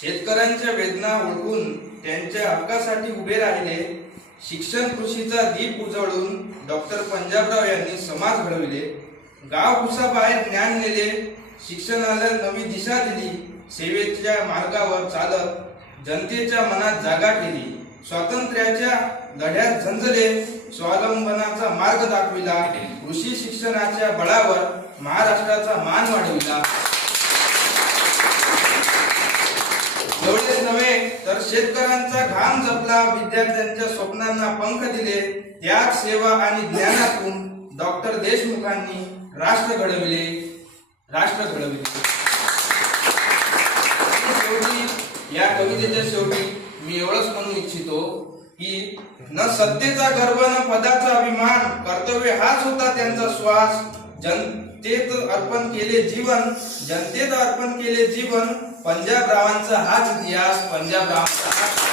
शेतकऱ्यांच्या वेदना ओळखून त्यांच्या हक्कासाठी उभे राहिले. शिक्षण कृषीचा दीप उजळून डॉक्टर पंजाबराव यांनी समाज घडविले. गाव कुसाबाहेर ज्ञान नेले. शिक्षणाला नवी दिशा दिली. सेवेच्या मार्गावर चालत जनतेच्या मनात जागा केली. स्वातंत्र्याच्या लढ्यात झंजले. स्वावलंबनाचा मार्ग दाखविला. कृषी शिक्षणाच्या बळावर महाराष्ट्राचा मान वाढविला. एवढेच नव्हे तर शेतकऱ्यांचा घाम जपला. विद्यार्थ्यांच्या स्वप्नांना पंख दिले. त्याग, सेवा आणि ज्ञानातून डॉक्टर देशमुखांनी राष्ट्र घडविले. शेवटी या कवितेच्या शेवटी मी एवढंच म्हणू इच्छितो की न सत्तेचा गर्व न पदाचा अभिमान, कर्तव्य हाच होता त्यांचा श्वास. जनतेत अर्पण केले जीवन. पंजाबरावांचा हाच इतिहास. पंजाबरावांचा